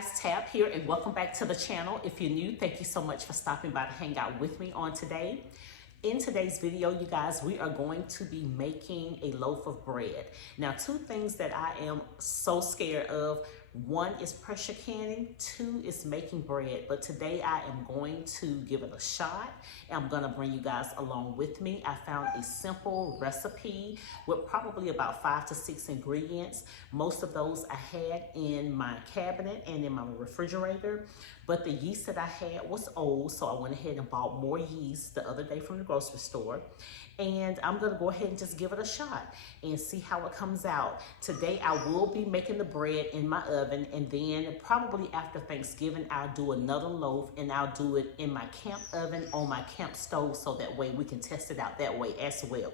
guys, Tab here, and welcome back to the channel. If you're new, thank you so much for stopping by to hang out with me on today. In today's video, you guys, we are going to be making a loaf of bread. Now, two things that I am so scared of. One is pressure canning, two is making bread. But today I am going to give it a shot. I'm gonna bring you guys along with me. I found a simple recipe with probably about 5 to 6 ingredients. Most of those I had in my cabinet and in my refrigerator, but the yeast that I had was old, so I went ahead and bought more yeast the other day from the grocery store. And I'm gonna go ahead and just give it a shot and see how it comes out. Today I will be making the bread in my oven, and then probably after Thanksgiving I'll do another loaf, and I'll do it in my camp oven on my camp stove, so that way we can test it out that way as well.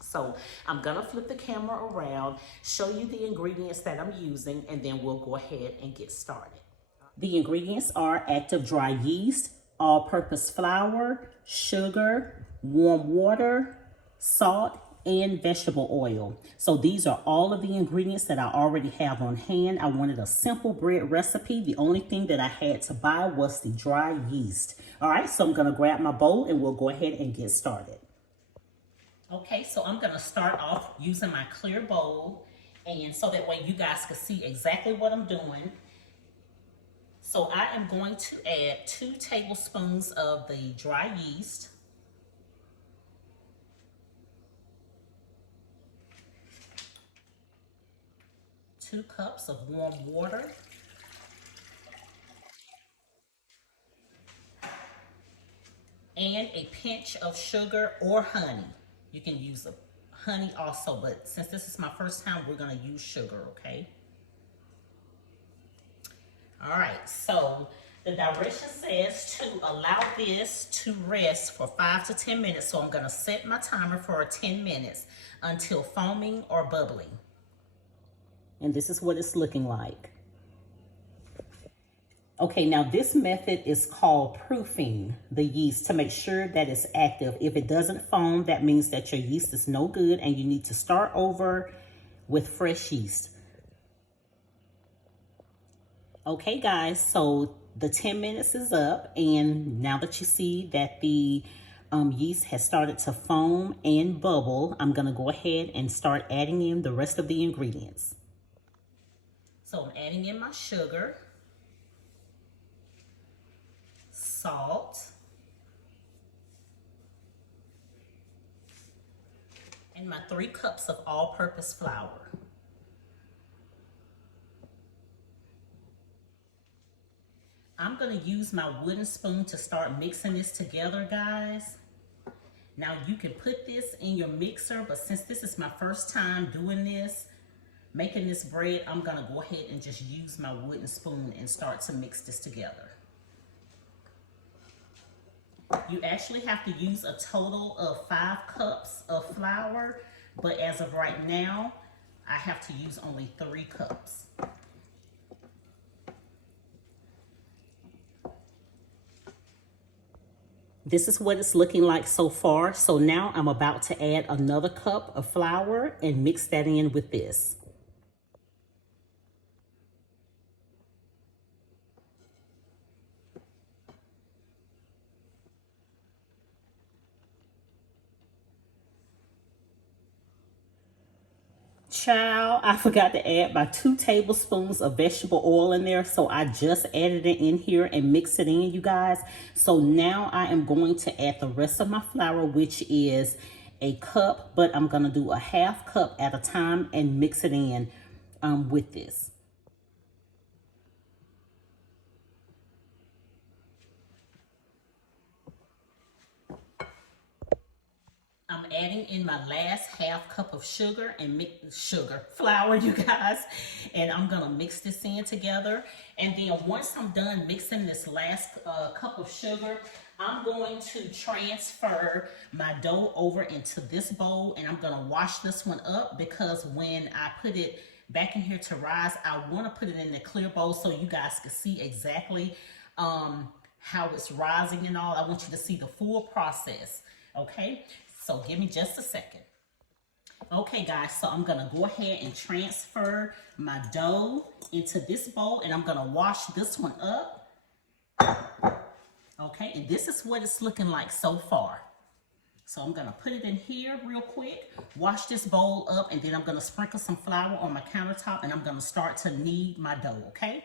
So I'm gonna flip the camera around, show you the ingredients that I'm using, and then we'll go ahead and get started. The ingredients are active dry yeast, all-purpose flour, sugar, warm water, salt, and vegetable oil. So these are all of the ingredients that I already have on hand. I wanted a simple bread recipe. The only thing that I had to buy was the dry yeast. All right, so I'm gonna grab my bowl and we'll go ahead and get started. Okay, so I'm gonna start off using my clear bowl, and so that way you guys can see exactly what I'm doing. So I am going to add 2 tablespoons of the dry yeast. Two cups of warm water. And a pinch of sugar or honey. You can use honey also, but since this is my first time, we're gonna use sugar, okay? All right, so the direction says to allow this to rest for 5 to 10 minutes. So I'm gonna set my timer for 10 minutes until foaming or bubbling. And this is what it's looking like. Okay, now this method is called proofing the yeast to make sure that it's active. If it doesn't foam, that means that your yeast is no good and you need to start over with fresh yeast. Okay, guys, so the 10 minutes is up, and now that you see that the yeast has started to foam and bubble, I'm gonna go ahead and start adding in the rest of the ingredients. So I'm adding in my sugar, salt, and my 3 cups of all-purpose flour. I'm gonna use my wooden spoon to start mixing this together, guys. Now you can put this in your mixer, but since this is my first time doing this, making this bread, I'm gonna go ahead and just use my wooden spoon and start to mix this together. You actually have to use a total of 5 cups of flour, but as of right now, I have to use only 3 cups. This is what it's looking like so far. So now I'm about to add another cup of flour and mix that in with this. Child, I forgot to add my 2 tablespoons of vegetable oil in there, so I just added it in here and mix it in, you guys. So now I am going to add the rest of my flour, which is a cup, but I'm gonna do a half cup at a time and mix it in with this. I'm adding in my last half cup of sugar and flour, you guys, and I'm gonna mix this in together. And then once I'm done mixing this last cup of sugar, I'm going to transfer my dough over into this bowl, and I'm gonna wash this one up, because when I put it back in here to rise, I wanna put it in the clear bowl so you guys can see exactly how it's rising and all. I want you to see the full process, okay? So give me just a second. Okay guys, so I'm gonna go ahead and transfer my dough into this bowl, and I'm gonna wash this one up. Okay, and this is what it's looking like so far. So I'm gonna put it in here real quick, wash this bowl up, and then I'm gonna sprinkle some flour on my countertop, and I'm gonna start to knead my dough, okay?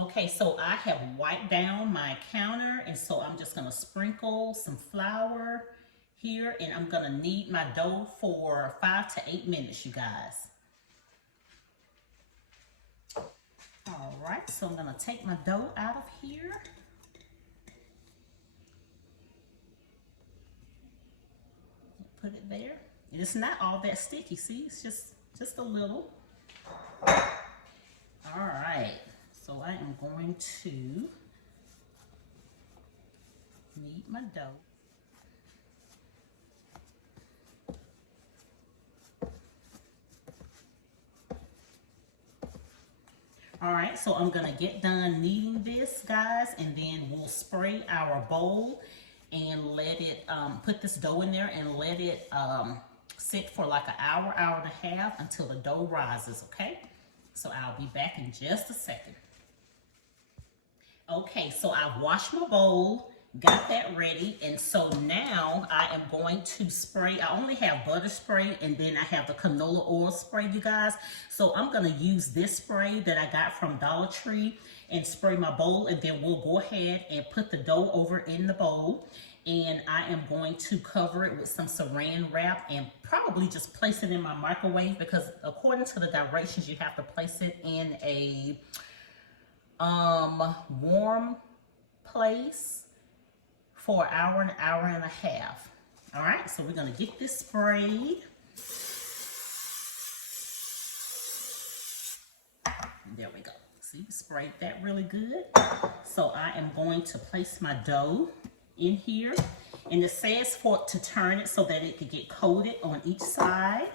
Okay, so I have wiped down my counter, and so I'm just gonna sprinkle some flour here, and I'm gonna knead my dough for 5 to 8 minutes, you guys. All right, so I'm gonna take my dough out of here. Put it there. And it's not all that sticky, see? It's just a little. All right, so I am going to knead my dough. All right, so I'm gonna get done kneading this, guys, and then we'll spray our bowl and let it, put this dough in there and let it sit for like an hour, hour and a half until the dough rises, okay? So I'll be back in just a second. Okay, so I've washed my bowl, got that ready, and so now I am going to spray. I only have butter spray, and then I have the canola oil spray, you guys. So I'm gonna use this spray that I got from Dollar Tree and spray my bowl, and then we'll go ahead and put the dough over in the bowl. And I am going to cover it with some saran wrap and probably just place it in my microwave, because according to the directions, you have to place it in a warm place for an hour and a half. All right, so we're gonna get this sprayed. And there we go. See, sprayed that really good. So I am going to place my dough in here, and it says for it to turn it so that it could get coated on each side.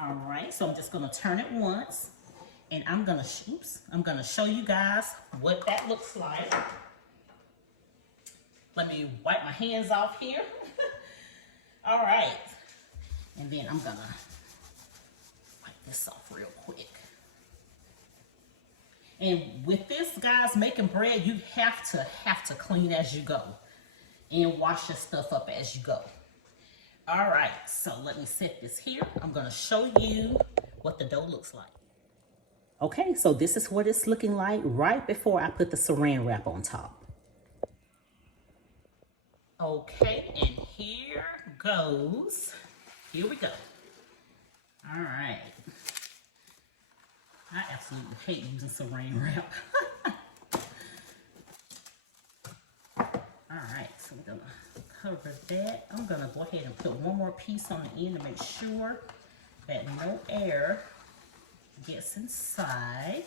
All right, so I'm just gonna turn it once, and I'm gonna show you guys what that looks like. Let me wipe my hands off here. All right, and then I'm gonna wipe this off real quick. And with this, guys, making bread, you have to clean as you go and wash your stuff up as you go. All right, so let me set this here. I'm gonna show you what the dough looks like. Okay, so this is what it's looking like right before I put the saran wrap on top. Okay, and here goes. Here we go. All right. I absolutely hate using saran wrap. All right, so I'm gonna cover that. I'm gonna go ahead and put one more piece on the end to make sure that no air gets inside.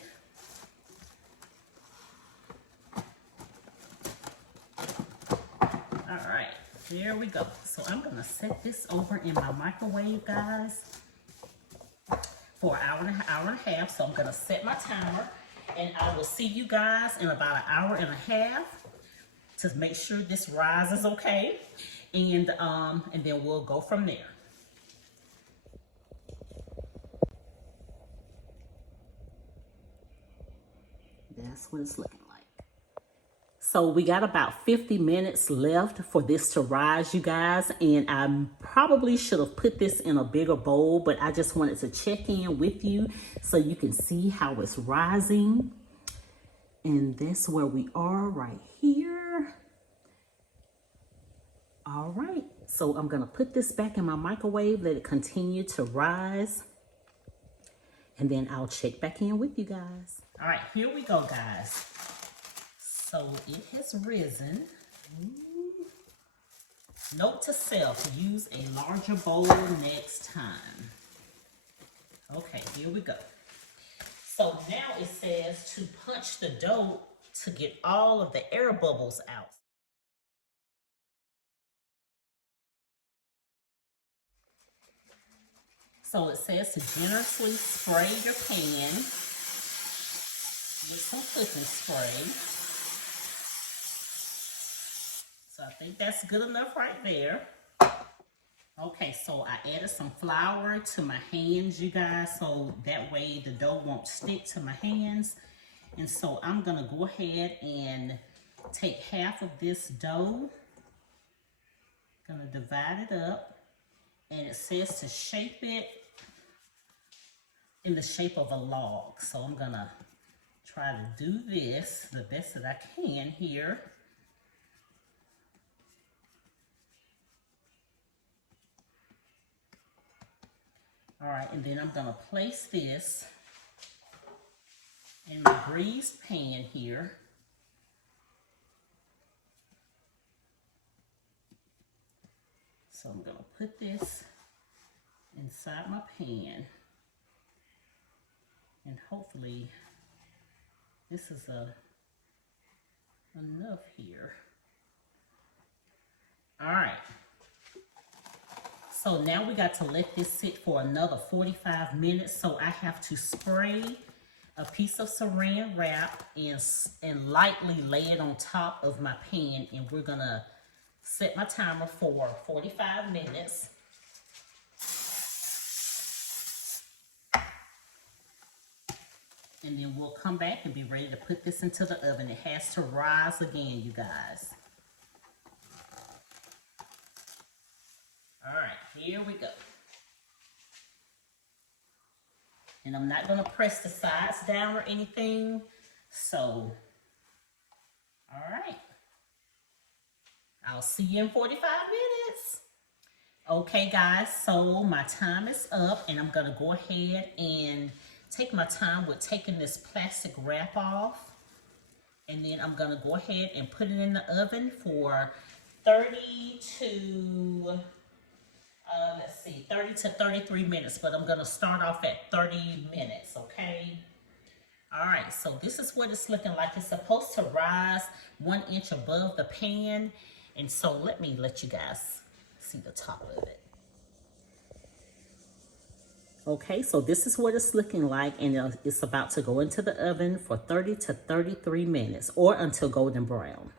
All right, there we go. So I'm gonna set this over in my microwave, guys, for an hour and a half. So I'm gonna set my timer, and I will see you guys in about an hour and a half to make sure this rises okay, and then we'll go from there. That's what it's looking like. So we got about 50 minutes left for this to rise, you guys, and I probably should have put this in a bigger bowl, but I just wanted to check in with you so you can see how it's rising. And that's where we are right here. All right, so I'm gonna put this back in my microwave, let it continue to rise, and then I'll check back in with you guys. All right, here we go, guys. So it has risen. Note to self, use a larger bowl next time. Okay, here we go. So now it says to punch the dough to get all of the air bubbles out. So it says to generously spray your pan with some cooking spray. So I think that's good enough right there. Okay, so I added some flour to my hands, you guys, so that way the dough won't stick to my hands. And so I'm gonna go ahead and take half of this dough, gonna divide it up, and it says to shape it in the shape of a log. So I'm gonna try to do this the best that I can here. All right, and then I'm gonna place this in my greased pan here. So I'm gonna put this inside my pan, and hopefully this is enough here. All right. So now we got to let this sit for another 45 minutes. So I have to spray a piece of saran wrap and lightly lay it on top of my pan. And we're gonna set my timer for 45 minutes. And then we'll come back and be ready to put this into the oven. It has to rise again, you guys. All right, here we go. And I'm not gonna press the sides down or anything. So, all right. I'll see you in 45 minutes. Okay, guys, so my time is up, and I'm gonna go ahead and take my time with taking this plastic wrap off. And then I'm gonna go ahead and put it in the oven for 30 to 33 minutes, but I'm gonna start off at 30 minutes, okay? All right, so this is what it's looking like. It's supposed to rise 1 inch above the pan. And so let you guys see the top of it. Okay, so this is what it's looking like, and it's about to go into the oven for 30 to 33 minutes or until golden brown.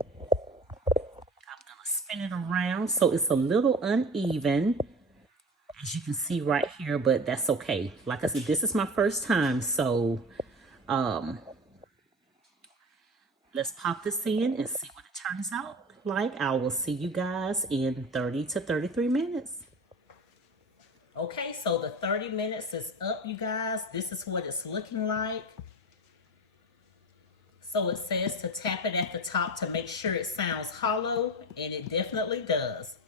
I'm gonna spin it around so it's a little uneven, as you can see right here, but that's okay. Like I said, this is my first time, so let's pop this in and see what it turns out like. I will see you guys in 30 to 33 minutes. Okay, so the 30 minutes is up, you guys. This is what it's looking like. So it says to tap it at the top to make sure it sounds hollow, and it definitely does.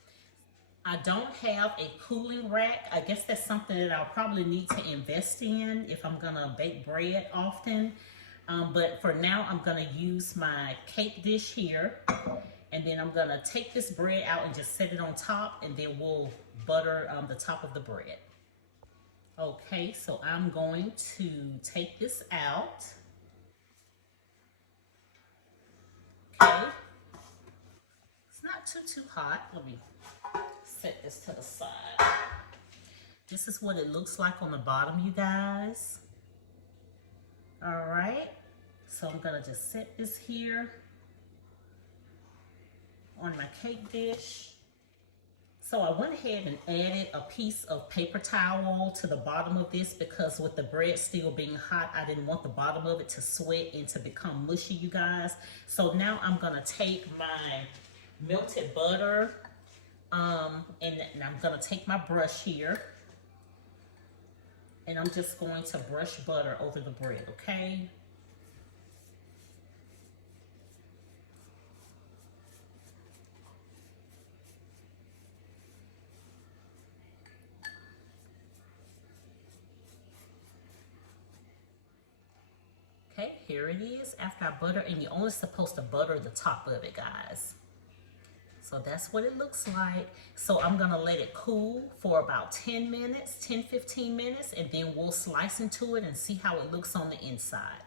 I don't have a cooling rack. I guess that's something that I'll probably need to invest in if I'm gonna bake bread often. But for now, I'm gonna use my cake dish here. And then I'm gonna take this bread out and just set it on top, and then we'll butter the top of the bread. Okay, so I'm going to take this out. Okay, it's not too hot. Let me set this to the side. This is what it looks like on the bottom, you guys. All right, so I'm gonna just set this here on my cake dish. So I went ahead and added a piece of paper towel to the bottom of this because with the bread still being hot, I didn't want the bottom of it to sweat and to become mushy, you guys. So now I'm gonna take my melted butter and I'm gonna take my brush here, and I'm just going to brush butter over the bread, okay? Okay, here it is after I butter, and you're only supposed to butter the top of it, guys. So that's what it looks like. So I'm gonna let it cool for about 10 minutes, 10, 15 minutes, and then we'll slice into it and see how it looks on the inside.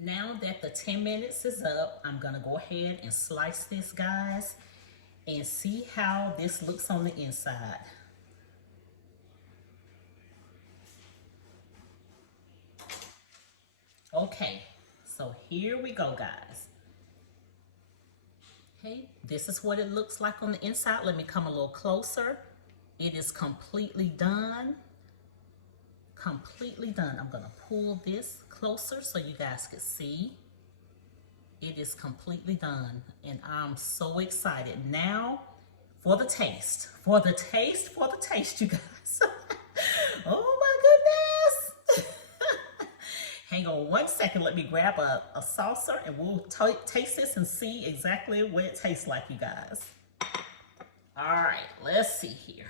Now that the 10 minutes is up, I'm gonna go ahead and slice this, guys, and see how this looks on the inside. Okay, so here we go, guys. Okay, this is what it looks like on the inside. Let me come a little closer. It is completely done. Completely done. I'm gonna pull this closer so you guys can see. It is completely done, and I'm so excited. Now for the taste. For the taste, you guys. Oh my goodness. Hang on one second. Let me grab a saucer and we'll taste this and see exactly what it tastes like, you guys. All right, let's see here.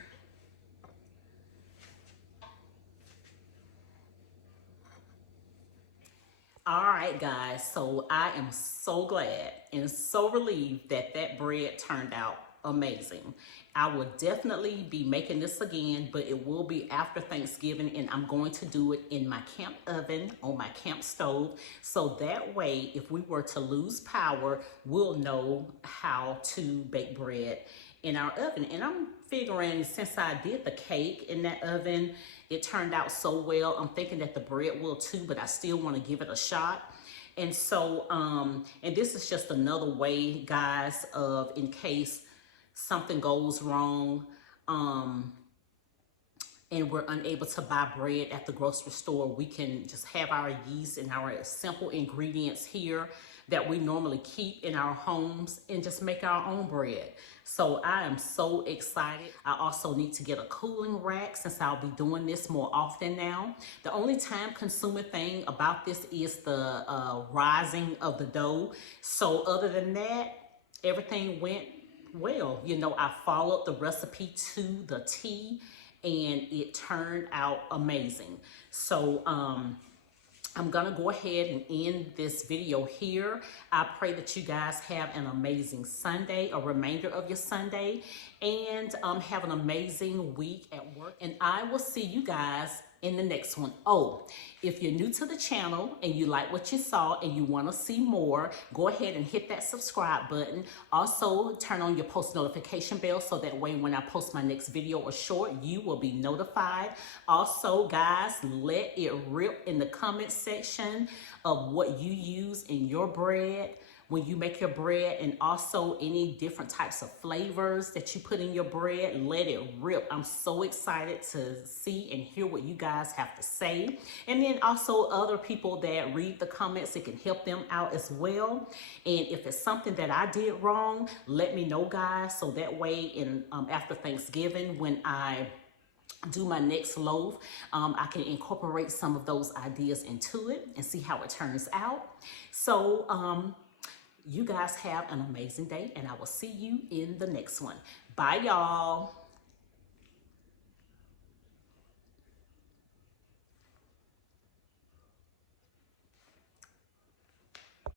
All right, guys, so I am so glad and so relieved that that bread turned out amazing. I will definitely be making this again, but it will be after Thanksgiving, and I'm going to do it in my camp oven on my camp stove. So that way, if we were to lose power, we'll know how to bake bread in our oven. And I'm figuring, since I did the cake in that oven, it turned out so well, I'm thinking that the bread will too, but I still want to give it a shot. And so, and this is just another way, guys, of in case something goes wrong, and we're unable to buy bread at the grocery store, we can just have our yeast and our simple ingredients here that we normally keep in our homes and just make our own bread. So I am so excited. I also need to get a cooling rack since I'll be doing this more often now. The only time consuming thing about this is the rising of the dough. So other than that, everything went well. You know, I followed the recipe to the T and it turned out amazing. So I'm gonna go ahead and end this video here. I pray that you guys have an amazing Sunday, a remainder of your Sunday, and have an amazing week at work. And I will see you guys in the next one. Oh, if you're new to the channel and you like what you saw and you want to see more, go ahead and hit that subscribe button. Also, turn on your post notification bell so that way when I post my next video or short, you will be notified. Also, guys, let it rip in the comment section of what you use in your bread when you make your bread, and also any different types of flavors that you put in your bread. Let it rip. I'm so excited to see and hear what you guys have to say. And then also other people that read the comments, it can help them out as well. And if it's something that I did wrong, let me know, guys, so that way in after Thanksgiving when I do my next loaf, I can incorporate some of those ideas into it and see how it turns out. So you guys have an amazing day, and I will see you in the next one. Bye, y'all.